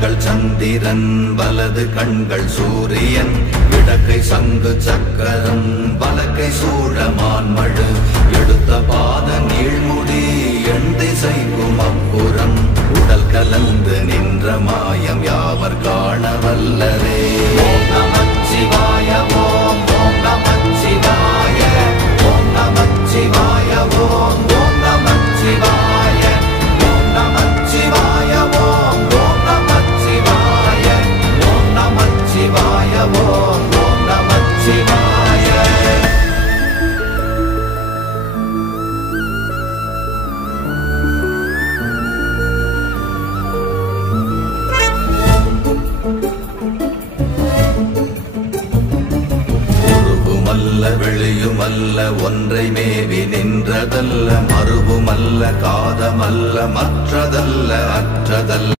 கண்கள் சந்திரன் வலது கண்கள் சூரியன் இடக்கை சங்கு சக்கரம் வலக்கை சூழமான்மழு எடுத்த பாத நீழ்முடி எண் திசைக்கும் அப்புறம் உடல் கலந்து நின்ற மாயம் யாவர் காண வல்லரே. ஓம் நமச்சிவாய ஓம் ஓம் நமச்சிவாய ஓம் நமச்சிவாய ஓம் ஓம் நமச்சிவாய ஓம் நமச்சிவாய ஓம் ஓம் நமச்சிவாய ஓம் நமச்சிவாய ஓம் ஓம் நமச்சிவாய. வெளியுமல்ல ஒன்றை மேவி நின்றதல்ல மறுவுமல்ல காதமல்ல மற்றதல்ல அற்றதல்ல